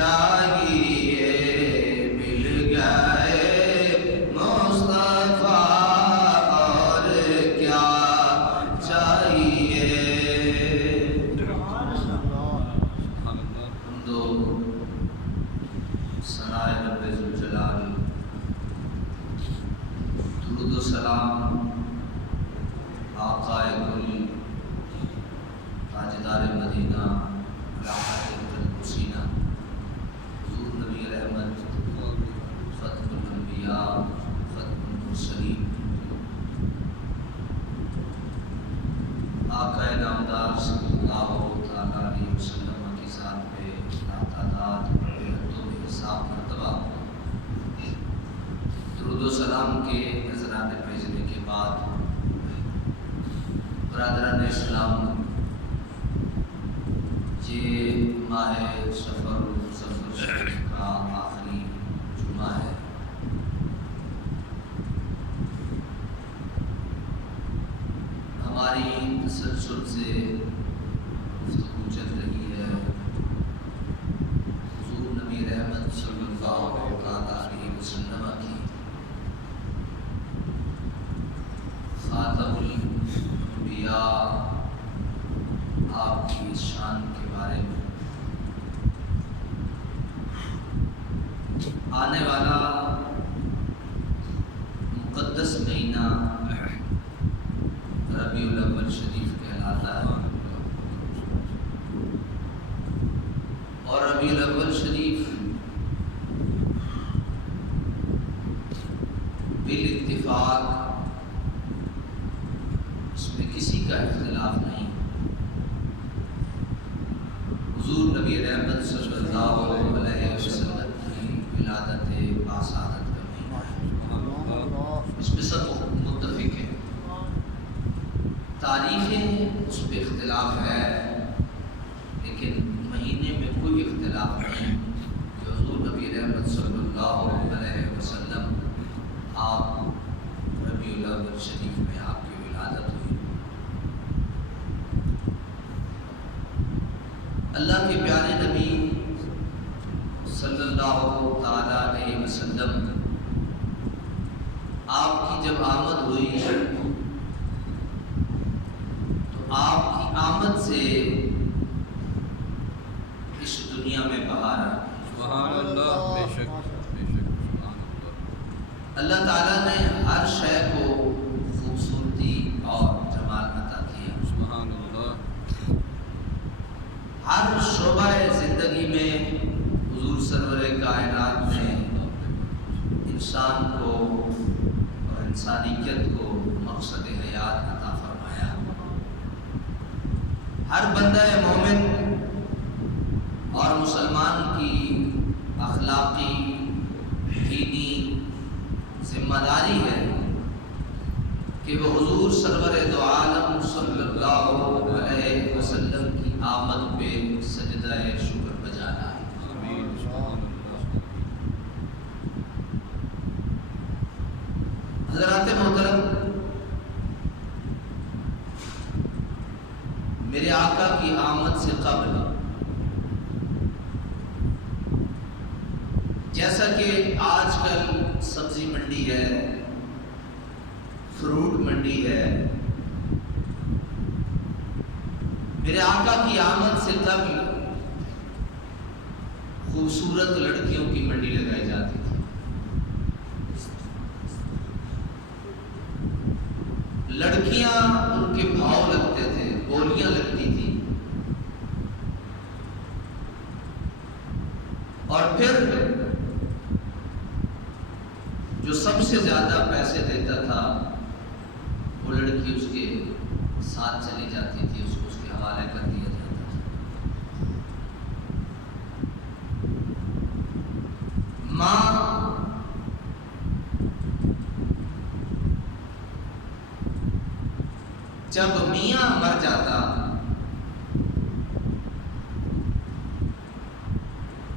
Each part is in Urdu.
چاہیے مل گئے مصطفیٰ اور کیا چاہیے. حمدو ثنائے رب ذوالجلال، درود و سلام آقا کل تاجدار مدینہ راحت الحسینہ حضور نبی رحمت ختم الانبیاء ختم المرسلین آقا نامدار صلی اللہ تعالیٰ علیہ وسلم کی ذات پہ تعداد بے حد و بے حساب مرتبہ درود و سلام کے نذرانے بھیجنے کے بعد برادران اسلام، یہ ماہ سفر شریف کا آخری جمعہ ہے. ہماری تسلسل سے گفتگو چل رہی ہے حضور نبی رحمت صلی اللہ علیہ وسلم کی خاتم الانبیاء آپ کی شان کے بارے میں. آنے والا مقدس مہینہ ربیع الاول شریف کہلاتا ہے، اور ربیع الاول شریف بالاتفاق اس میں کسی کا اختلاف نہیں، حضور نبی رحمت صلی اللہ علیہ وسلم کی ولادت باسعادت کا مہینہ ہے. اس میں سب متفق ہیں. تاریخیں اس پہ اختلاف ہے، لیکن مہینے میں کوئی اختلاف نہیں کہ حضور نبی رحمت صلی اللہ علیہ وسلم آپ ربیع الاول شریف میں آپ کی ولادت ہوئی. اللہ کے پیارے نبی صلی اللہ تعالیٰ علیہ وسلم آپ کی جب آمد ہوئی تو آپ کی آمد سے اس دنیا میں بہار آ گئی. سبحان اللہ. بے شک بے شک. سبحان اللہ. اللہ تعالیٰ نے ہر شے کو خوبصورتی اور جمال عطا کیا. سبحان اللہ. ہر شعبہ زندگی میں حضور سرور کائنات نے انسان کو اور انسانیت کو مقصد حیات عطا فرمایا. ہر بندہ مومن اور مسلمان کی اخلاقی دینی ذمہ داری ہے کہ وہ حضور سرور دو عالم صلی اللہ علیہ وسلم کی آمد پہ سجدہ شکر بجا لائے. آمین. سبحان اللہ. حضرات محترم، میرے آقا کی آمد سے قبل جیسا کہ آج کل سبزی منڈی ہے، فروٹ منڈی ہے، میرے آقا کی آمد سے قبل خوبصورت لڑکیوں کی منڈی لگائی جاتی تھی. لڑکیاں ان کے بھاؤ لگتے تھے، بولیاں لگتی تھی، اور پھر جو سب سے زیادہ پیسے دیتا تھا وہ لڑکی اس کے ساتھ چلی جاتی تھی، اس کو اس کے حوالے کر دیا جاتا تھا. ماں جب میاں مر جاتا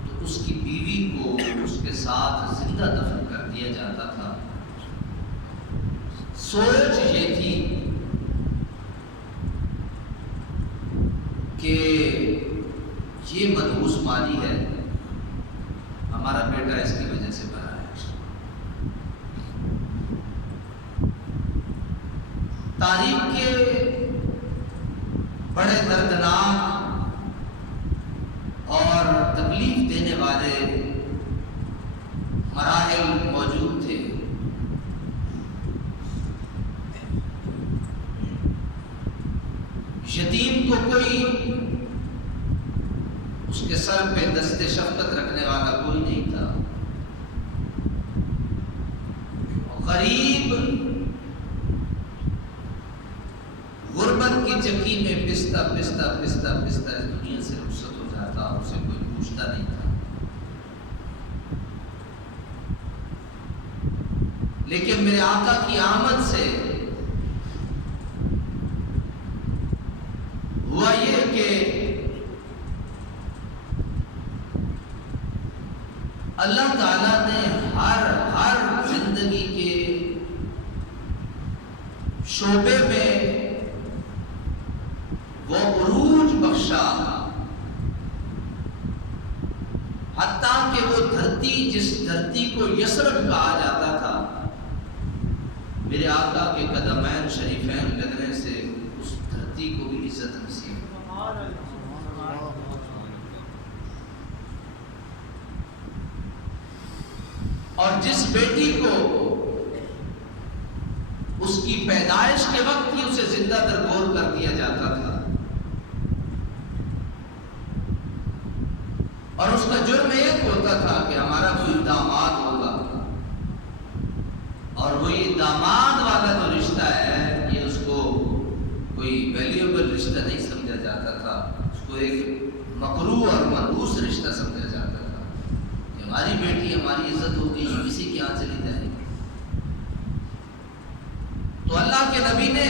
تو اس کی بیوی کو اس کے ساتھ زندہ دفن کر دیا جاتا تھا. سوچ یہ تھی کہ یہ منحوس مالی ہے، ہمارا بیٹا اس کی وجہ سے مرا ہے۔ تاریخ کے بڑے دردناک اور تکلیف دینے والے مراحل موجود تھے۔ یتیم کو کوئی اس کے سر پہ دست شفقت رکھنے والا کوئی نہیں تھا۔ غریب غربت کی چکی میں پستا پستا پستا پستا اس دنیا سے رخصت ہو جاتا، اسے کوئی پوچھتا نہیں تھا۔ لیکن میرے آقا کی آمد سے ہوا یہ کہ اللہ تعالیٰ نے ہر زندگی کے شعبے میں وہ عروج بخشا، حتیٰ کہ وہ دھرتی، جس دھرتی کو یثرب کہا جاتا تھا، میرے آقا کے قدمین شریفین لگنے سے اس دھرتی کو بھی عزت نصیب۔ اور جس بیٹی کو اس کی پیدائش کے وقت ہی اسے زندہ درگور کر دیا جاتا تھا، اور اس کا جرم ایک ہوتا تھا کہ ہمارا کوئی داماد ہوگا، اور وہ یہ داماد والا جو رشتہ ہے یہ اس کو کوئی ویلیوبل رشتہ نہیں سمجھا جاتا تھا، اس کو ایک مکروہ اور منحوس رشتہ سمجھا جاتا تھا کہ ہماری بیٹی ہماری عزت ہوگی، کسی کے یہاں چلی جائے گی۔ تو اللہ کے نبی نے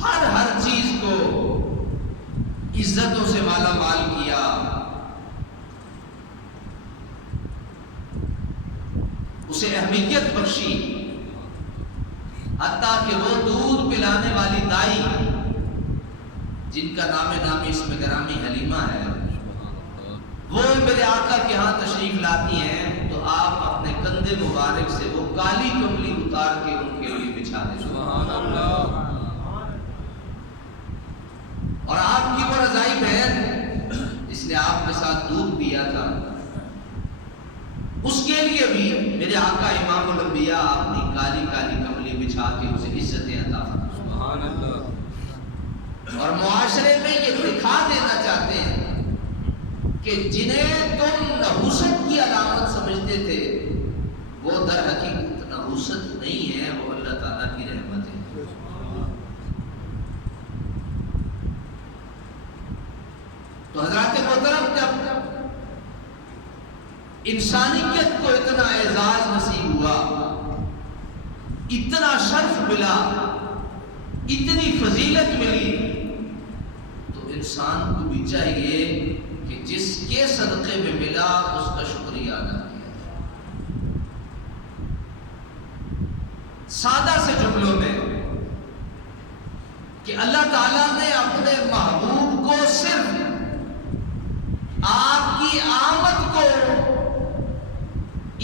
ہر چیز کو عزتوں سے مالا مال کیا، اسے اہمیت بخشی، حتیٰ کہ وہ دودھ پلانے والی دائی جن کا نام نامی اس میں گرامی حلیمہ ہے، وہ میرے آقا کے ہاں تشریف لاتی ہیں تو آپ اپنے کندھے مبارک سے وہ کالی کملی اتار کے ان کے لیے بچھا دیں۔ سبحان اللہ۔ اور آپ کی وہ رضائی بہن جس نے آپ کے ساتھ دودھ پیا تھا، اس کے لیے بھی میرے آقا امام الانبیاء اپنی کالی کالی کملی بچھا کے اسے عزتیں عطا فرمائیں۔ سبحان اللہ۔ اور معاشرے میں یہ دکھا دینا چاہتے ہیں کہ جنہیں تم نحوست کی علامت سمجھتے تھے وہ در حقیقت نحوست نہیں ہے، وہ اللہ تعالیٰ کی رحمت ہے۔ تو حضرات محترم، جب انسانیت کو اتنا اعزاز نصیب ہوا، اتنا شرف ملا، اتنی فضیلت ملی، تو انسان کو بھی چاہیے کہ جس کے صدقے میں ملا اس کا شکریہ ادا کیا جائے۔ سادہ سے جملوں میں کہ اللہ تعالیٰ نے اپنے محبوب کو صرف آپ کی آمد کو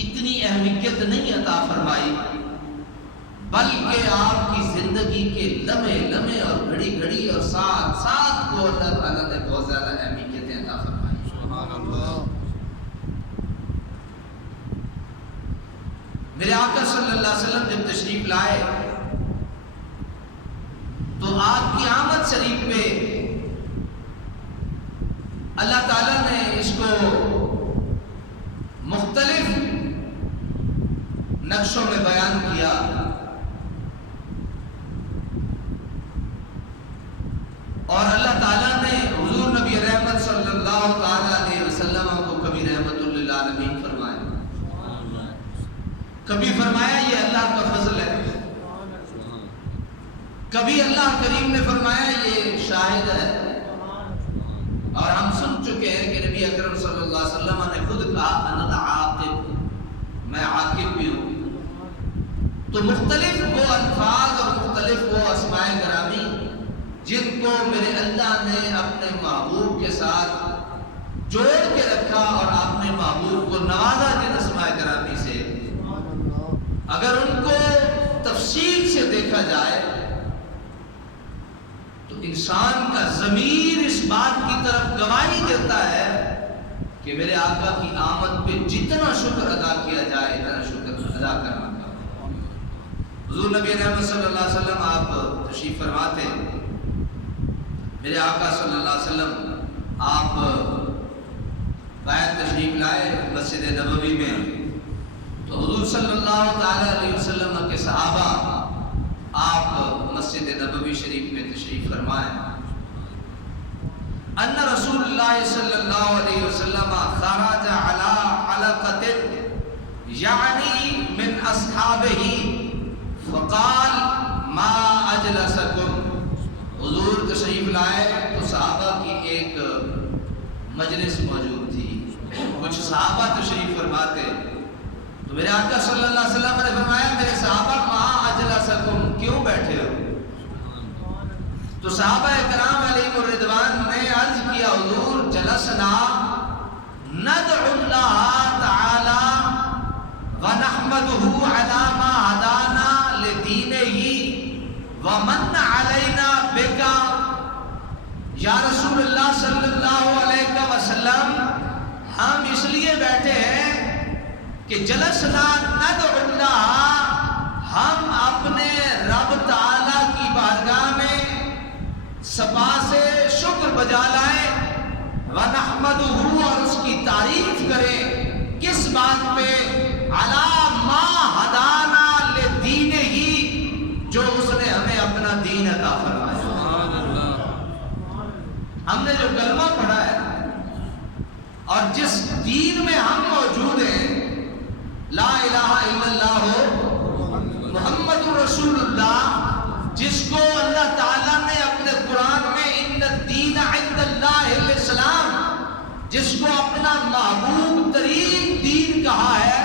اتنی اہمیت نہیں عطا فرمائی، بلکہ آپ کی زندگی کے لمحے لمحے اور گھڑی گھڑی اور ساتھ ساتھ کو اللہ تعالیٰ نے بہت زیادہ اہمیتیں عطا فرمائی۔ سبحان اللہ۔ میرے آقا صلی اللہ علیہ وسلم جب تشریف لائے تو آپ کی آمد شریف پہ اللہ تعالیٰ نے اس کو مختلف نقشوں میں بیان کیا، اور اللہ تعالیٰ نے حضور نبی رحمت صلی اللہ تعالیٰ علیہ وسلم کو کبھی رحمت للعالمین فرمایا، کبھی فرمایا یہ اللہ کا فضل ہے، کبھی اللہ کریم نے فرمایا یہ شاہد ہے، اور ہم سن چکے ہیں کہ نبی اکرم صلی اللہ علیہ وسلم نے خود کہا انا العاقب، میں عاقب بھی ہوں۔ تو مختلف وہ الفاظ اور مختلف وہ اسماء گرامی جن کو میرے اللہ نے اپنے محبوب کے ساتھ جوڑ کے رکھا اور آپ نے محبوب کو نوازا جن اسماء گرامی سے. اگر ان کو تفصیل سے دیکھا جائے تو انسان کا ضمیر اس بات کی طرف گواہی دیتا ہے کہ میرے آقا کی آمد پہ جتنا شکر ادا کیا جائے اتنا شکر ادا کرنا. حضور نبی رحمت صلی اللہ علیہ وسلم آپ تشریف فرماتے، میرے آقا صلی اللہ علیہ وسلم آپ باہر تشریف لائے مسجد نبوی میں، تو حضور صلی اللہ تعالی علیہ وسلم کے صحابہ آپ مسجد نبوی شریف میں تشریف فرمائے. ان رسول اللہ صلی اللہ علیہ وسلم خرج علی حلقۃ یعنی من اصحابہ فقال ما اجلسکم. حضور تشریف لائے تو صحابہ کی ایک مجلس موجود تھی، کچھ صحابہ تشریف فرماتے، تو میرے آقا صلی اللہ علیہ وسلم نے فرمایا میرے صحابہ ما اجلسکم، کیوں بیٹھے ہو؟ تو صحابہ کرام علیہ الرضوان نے عرض کیا حضور جلسنا ندعو اللہ تعالی ونحمدہ علی ما ہدانا لدینہ ومن علینا بکا. یا رسول اللہ صلی اللہ علیہ وسلم ہم اس لیے بیٹھے ہیں کہ جلسنا ندعو اللہ، ہم اپنے رب تعالی کی بارگاہ میں صفا سے شکر بجا لائیں، وَنَحْمَدُهُ اور اس کی تعریف کریں، کس بات پہ؟ عَلَى مَا هَدَانَا لِدِينِهِ، جو اس نے ہمیں اپنا دین عطا فرمایا. ہم نے جو کلمہ پڑھا ہے اور جس دین میں ہم موجود ہیں، لا الہ الا اللہ محمد رسول اللہ، جس کو اللہ تعالیٰ نے اپنے قرآن میں ان الدین عند اللہ الاسلام، جس کو اپنا محبوب ترین دین کہا ہے.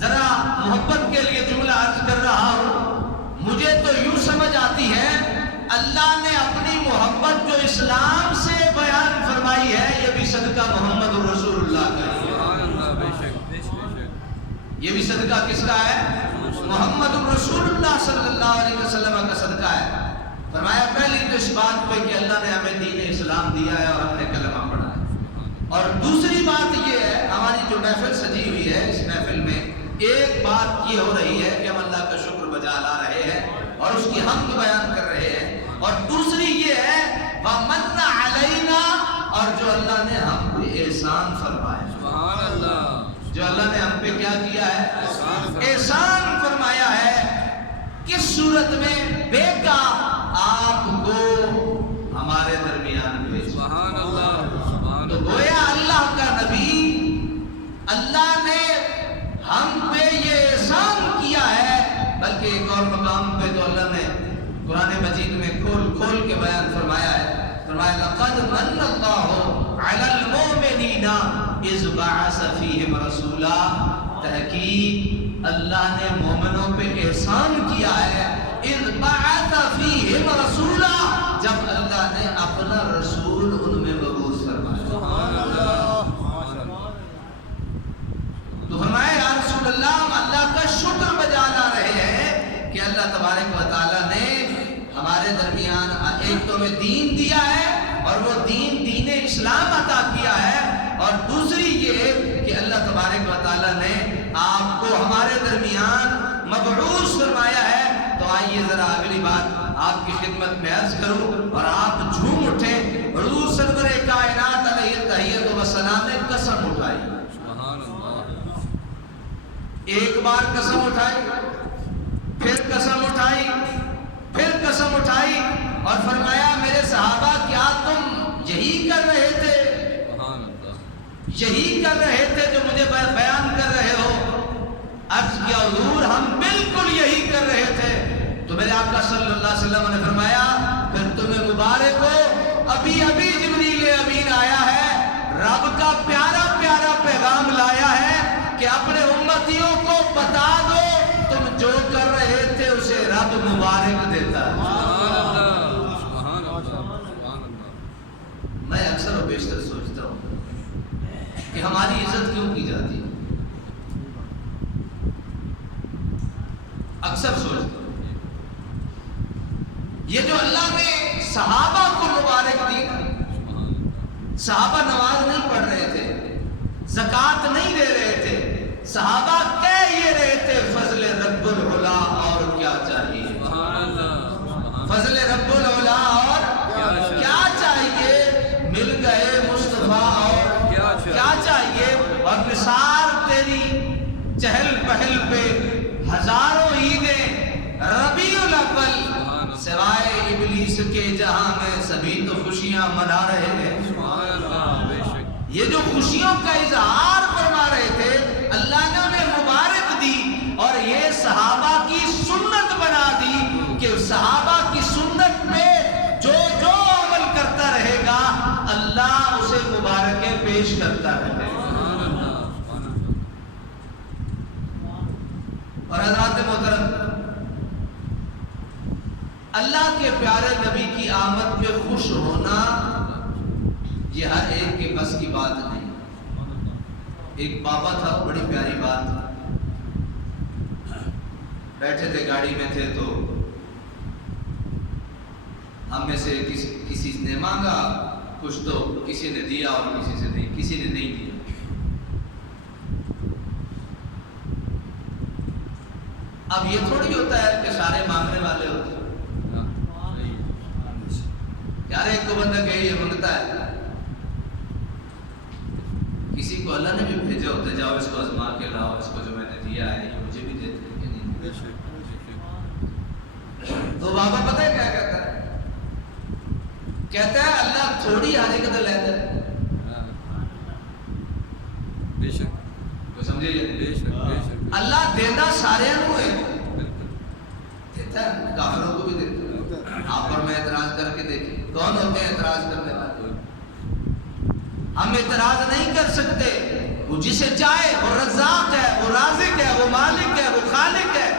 ذرا محبت کے لیے جملہ عرض کر رہا ہوں، مجھے تو یوں سمجھ آتی ہے اللہ نے اپنی محبت جو اسلام سے بیان فرمائی ہے، یہ بھی صدقہ محمد رسول اللہ کا ہے. یہ بھی صدقہ کس کا ہے؟ محمد رسول اللہ صلی اللہ علیہ وسلم کا صدقہ ہے. فرمایا پہلی تو اس بات پہ کہ اللہ نے ہمیں دین اسلام دیا ہے اور ہم نے کلمہ پڑھا ہے. اور دوسری بات یہ ہے، ہماری جو محفل سجی ہوئی ہے، اس محفل میں ایک بات یہ ہو رہی ہے کہ ہم اللہ کا شکر بجا لا رہے ہیں اور اس کی حمد بیان کر رہے ہیں. اور دوسری یہ ہے وَمَنَّ عَلَيْنَا، اور جو اللہ نے ہم پہ احسان فرمایا. سبحان اللہ. جو اللہ نے ہم پہ کیا کیا ہے؟ احسان فرمایا ہے. کس صورت میں؟ بے کا آپ کو ہمارے درمیان بھیج. سبحان اللہ. تو گویا اللہ کا نبی، اللہ نے ہم پہ یہ احسان کیا ہے. بلکہ ایک اور مقام پہ تو اللہ نے قرآن مجید میں کھول کے بیان فرمایا ہے. فرمایا لقد من اللہ علی المؤمنین اذ بعث فیہم رسولا، تحقیق اللہ نے مومنوں پہ احسان کیا ہے. اذ بعث فیہم رسولا، جب اللہ نے اپنا رسول ان میں مبعوث فرمایا. سبحان اللہ. تو فرمایا یا رسول اللہ، ہم اللہ کا شکر بجا لا رہے ہیں کہ اللہ تبارک و تعالیٰ نے ہمارے درمیان ایک تو ہمیں دین دیا ہے اور وہ دین اسلام عطا کیا ہے، اور دوسری یہ کہ اللہ تبارک و تعالیٰ نے آپ کو ہمارے درمیان مبعوث فرمایا ہے. تو آئیے ذرا اگلی بات آپ کی خدمت میں عرض کروں اور آپ جھوم اٹھیں. حضور سرور کائنات علیہ تحیت و سلام نے قسم اٹھائی. ایک بار قسم اٹھائی، پھر قسم اٹھائی، پھر قسم اٹھائی اور فرمایا میرے صحابہ کیا تم یہی کر رہے تھے؟ یہی کر رہے تھے جو مجھے بیان کر رہے ہو؟ عرض کیا حضور ہم بالکل یہی کر رہے تھے. تو میرے آقا صلی اللہ علیہ وسلم نے فرمایا پھر تمہیں مبارک ہو، ابھی ابھی جبریل امین آیا ہے، رب کا پیارا پیارا پیغام لایا ہے کہ اپنے امتیوں کو بتا دو تم جو کر رہے تھے اسے رب مبارک دیتا ہے. میں اکثر و بیشتر سوچتا ہوں کہ ہماری عزت کیوں کی جاتی ہے؟ اکثر سوچتے ہیں یہ جو اللہ نے صحابہ کو مبارک دی، صحابہ نماز نہیں پڑھ رہے تھے، زکوٰۃ نہیں دے رہے تھے، صحابہ کہہ یہ رہے تھے فضل رب العلا اور کیا چاہیے، فضل رب العلا اور کیا چاہیے، مل گئے مصطفیٰ اور کیا چاہیے، اور نثار تیری چہل پہل پہ ہزاروں عیدیں ربیع الاول، سوائے ابلیس کے جہاں میں سبھی تو خوشیاں منا رہے ہیں۔ یہ جو خوشیوں کا اظہار فرما رہے تھے اللہ نے انہیں مبارک دی، اور یہ صحابہ کی سنت بنا دی کہ صحابہ کی سنت پہ جو جو عمل کرتا رہے گا اللہ اسے مبارکیں پیش کرتا رہے گا۔ اور حضرات محترم، اللہ کے پیارے نبی کی آمد پہ خوش ہونا یہ ہر ایک کے بس کی بات نہیں۔ ایک بابا تھا، بڑی پیاری بات، بیٹھے تھے گاڑی میں تھے تو ہم میں سے کسی نے مانگا کچھ تو کسی نے دیا اور کسی نے نہیں دیا۔ اب یہ تھوڑی ہوتا ہے کہ سارے مانگنے والے ہوتے ہیں، یار ایک کو بندہ کہ یہ منگتا ہے، کسی کو اللہ نے بھی بھیجا ہوتا ہے جاؤ اس کو آزما کے لاؤ، اس کو جو میں نے دیا ہے یہ مجھے بھی دیتے ہیں کہ نہیں۔ تو بابا پتہ ہے کیا کہتا ہے؟ کہتا ہے اللہ تھوڑی ہر ایک دل لیتا ہے، بے شک کوئی سمجھے بے شک بے شک اللہ دینا سارے کو ہے، دیتا ہے، کافروں کو بھی دیتا ہے۔ آپ پر میں اعتراض کر کے دیکھیں کون ہوتے ہیں اعتراض کرنے والے؟ ہم اعتراض نہیں کر سکتے، وہ جسے چاہے وہ رزاق ہے، وہ رازق ہے، وہ مالک ہے، وہ خالق ہے،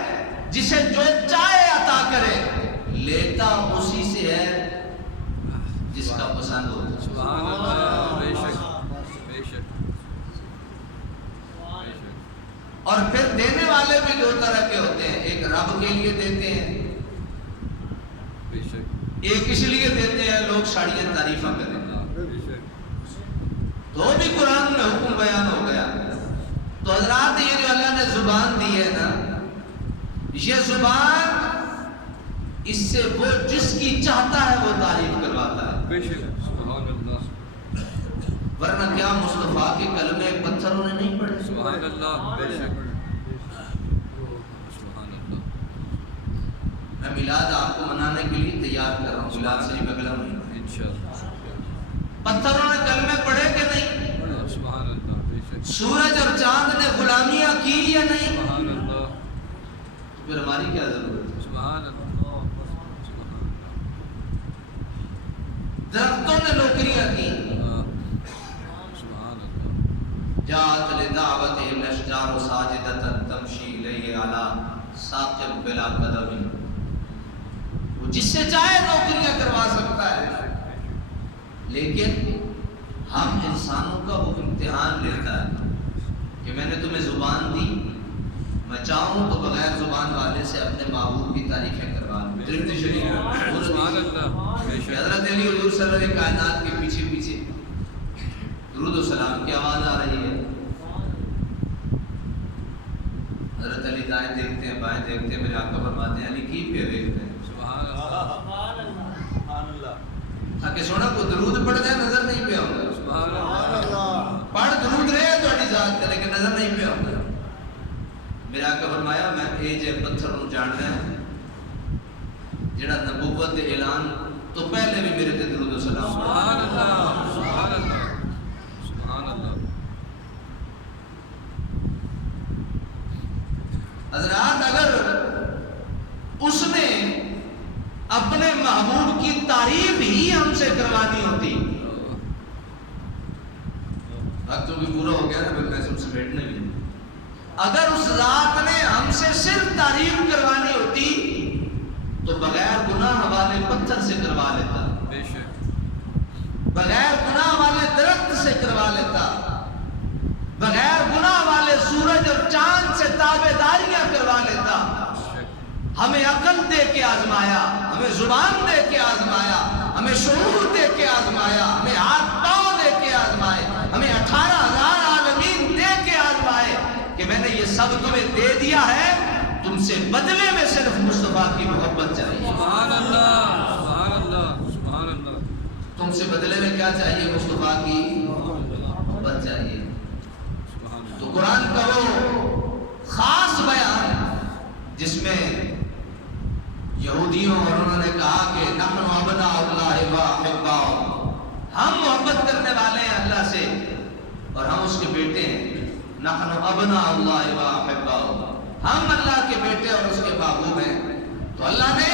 جسے جو چاہے عطا کرے، لیتا اسی سے ہے جس کا پسند ہو۔ سبحان اللہ، بے شک بے شک۔ اور پھر دینے والے بھی دو طرح کے ہوتے ہیں، ایک رب کے لیے دیتے ہیں، بے شک ایک اس لیے دیتے ہیں لوگ ساڑیاں تعریفاں کریں، تو بھی قرآن میں حکم بیان ہو گیا۔ تو حضرات یہ جو اللہ نے زبان دی ہے نا، یہ زبان اس سے وہ جس کی چاہتا ہے وہ تعریف کرواتا ہے، بے شک سبحان اللہ، ورنہ کیا مصطفیٰ کے کلمے پتھروں نے نہیں پڑھے؟ سبحان اللہ، بے شک سبحان اللہ۔ میں میلاد آپ کو منانے کے لیے تیار کر رہا ہوں، میلاد شریف اگلا مہینہ، انشاءاللہ پتھروں نے کلمے پڑھے کہ نہیں؟ سبحان اللہ، بے شک سورج اور چاند نے غلامیاں کی یا نہیں؟ سبحان اللہ، پھر ہماری کیا ضرورت ہے؟ سبحان اللہ، سبحان درختوں نے نوکریاں کی، اللہ، سبحان اللہ، جاءت لدعوته الاشجار ساجدة تمشي الیہ علی ساق بلا قدم، وہ جس سے چاہے نوکریاں کروا سکتا ہے، لیکن ہم انسانوں کا وہ امتحان لیتا ہے کہ میں نے تمہیں زبان دی، میں چاہوں تو بغیر زبان والے سے اپنے معبود کی تعریفیں کروا لوں۔ ترمذی شریف میں سبحان اللہ، بے شک حضرت علی حضور صلی اللہ علیہ وسلم کائنات کے پیچھے پیچھے درود و سلام کی آواز آ رہی ہے، حضرت علی دائیں دیکھتے ہیں بائیں دیکھتے ہیں، میرے آقا فرماتے ہیں علی کی پہ دیکھتے ہیں، سبحان اللہ، کہ سونا کو درود پڑھ دے نظر نہیں پہ ہوگا، سبحان اللہ، پڑھ درود رہے تو اڈی ذات کرے کہ نظر نہیں پہ ہوگا۔ میرے آقا فرمایا میں اے جے پتھر نو جاننا ہے جڑا نبوت دے اعلان تو پہلے بھی میرے تے درود و سلام سبحان اللہ، سبحان اللہ، سبحان اللہ۔ حضرات اگر اس نے اپنے محبوب کی تعریف ہی ہم سے کروانی ہوتی، وقت تو بھی پورا ہو گیا نا، پھر میں سے بیٹھنے بھی، اگر اس ذات نے ہم سے صرف تعریف کروانی ہوتی تو بغیر گناہ والے پتھر سے کروا لیتا، بے شک بغیر گناہ والے درخت سے کروا لیتا، ہمیں عقل دے کے آزمایا، ہمیں زبان دے کے آزمایا، ہمیں شعور دے کے آزمایا، ہمیں ہاتھ پاؤں دے کے آزمائے، ہمیں 18,000 عالمین دے کے آزمائے کہ میں نے یہ سب تمہیں دے دیا ہے، تم سے بدلے میں صرف مصطفیٰ کی محبت چاہیے۔ سبحان اللہ، سبحان اللہ، سبحان اللہ۔ تم سے بدلے میں کیا چاہیے؟ مصطفیٰ کی محبت چاہیے۔ تو قرآن کا وہ خاص بیان جس میں یہودیوں اور انہوں نے کہا کہ نحن ابناء اللہ و احباؤہ، ہم محبت کرنے والے ہیں اللہ سے اور ہم اس کے بیٹے ہیں۔ نحن ابناء اللہ و احباؤہ، ہم اللہ کے بیٹے اور اس کے محبوب ہیں۔ تو اللہ نے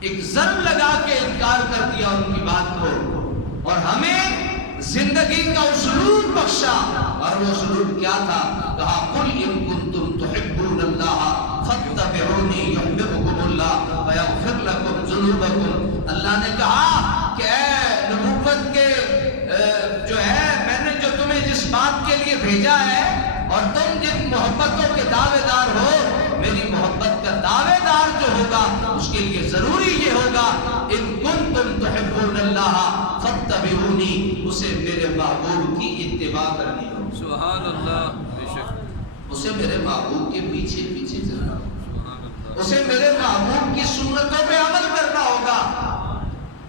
ایک ضرب لگا کے انکار کر دیا ان کی بات کو اور ہمیں زندگی کا اسلوب بخشا، اور وہ اسلوب کیا تھا؟ کہا قل ان کنتم تحبون اللہ فاتبعونی یحببکم اللہ ویغفر لکم ذنوبکم۔ اللہ نے کہا کہ اے نبوت کے جو ہے میں نے جو تمہیں جس بات کے لیے بھیجا ہے اور تم جن محبتوں کے دعوے دار ہو، میری محبت کا دعوے دار جو ہوگا اس کے لیے ضروری یہ ہوگا ان کنتم تحبون اللہ فاتبعونی، اسے میرے محبوب کی اتباع کرنی ہو۔ سبحان اللہ، بے شک، اسے میرے محبوب کے پیچھے پیچھے چلنا ہوگا، سبحان اللہ، اسے میرے محبوب کی سنتوں پہ عمل کرنا ہوگا۔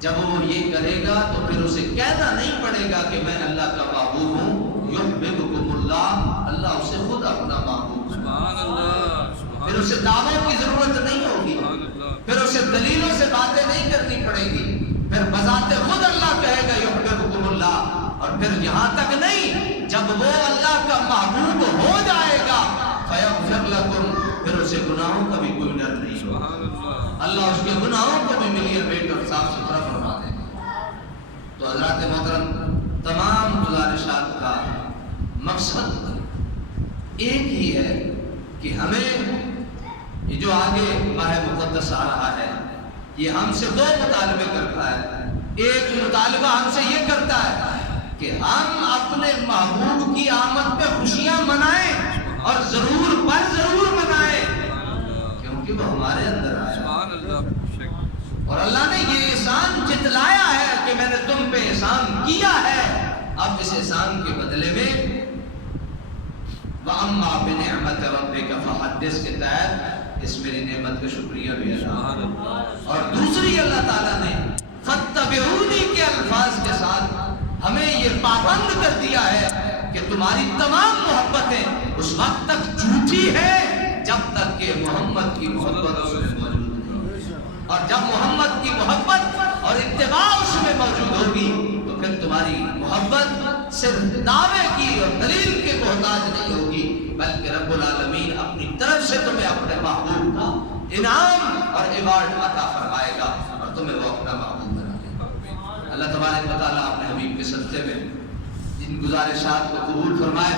جب وہ یہ کرے گا تو پھر اسے کہنا نہیں پڑے گا کہ میں اللہ کا محبوب ہوں، یحببکم اللہ، اللہ اسے خود اپنا محبوب بنا۔ سبحان اللہ، پھر اسے دعووں کی ضرورت نہیں ہوگی، سبحان اللہ، پھر اسے دلیلوں سے باتیں نہیں کرنی پڑے گی، پھر بذات خود اللہ کہے گا یحببکم اللہ۔ اور پھر یہاں تک نہیں، جب وہ اللہ کا محبوب ہو جائے گا فیغفر لکم، پھر اسے گناہوں کا بھی کوئی ڈر نہیں ہوگا، سبحان اللہ، اللہ اس کے گناہوں کو بھی ملیے بیٹ اور صاف ستھرا فرما دے گا۔ تو حضرات محترم، تمام گزارشات کا مقصد ایک ہی ہے کہ ہمیں یہ جو آگے ماہ مقدس آ رہا ہے یہ ہم سے دو مطالبے کرتا ہے۔ ایک مطالبہ ہم سے یہ کرتا ہے کہ ہم اپنے محبوب کی آمد پہ خوشیاں منائیں اور ضرور پر ضرور منائیں، کیونکہ وہ ہمارے اندر آیا سبحان اللہ، بے شک، اور اللہ نے یہ احسان جتلایا ہے کہ میں نے تم پہ احسان کیا ہے۔ اب اس احسان کے بدلے میں وَأَمَّا بِنِعْمَةِ رَبِّكَ فَحَدِّثْ کے تحت اس میری نعمت کا شکریہ بھی ادا۔ سبحان اللہ، اور دوسری اللہ تعالیٰ نے فَاتَّبِعُونِی کے الفاظ کے ساتھ ہمیں یہ پابند کر دیا ہے کہ تمہاری تمام محبتیں اس وقت تک جھوٹی ہے جب تک کہ محمد کی محبت اس میں موجود ہے، اور جب محمد کی محبت اور اتباع اس میں موجود ہوگی تو پھر تمہاری محبت صرف دعوے کی اور دلیل کے محتاج نہیں ہوگی، بلکہ رب العالمین اپنی طرف سے تمہیں اپنے محبوب کا انعام اور ایوارڈ عطا فرمائے گا اور تمہیں وہ اپنا محبوب بنا دے گا۔ اللہ تبارک و تعالیٰ اپنے حبیب کے صدقے میں ان گزارشات کو قبول فرمائے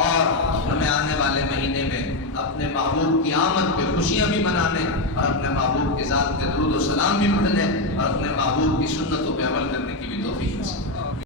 اور ہمیں آنے والے مہینے میں اپنے محبوب کی آمد پہ خوشیاں بھی منانے اور اپنے محبوب کے ذات پہ درود و سلام بھی پڑھنے اور اپنے محبوب کی سنتوں پہ عمل کرنے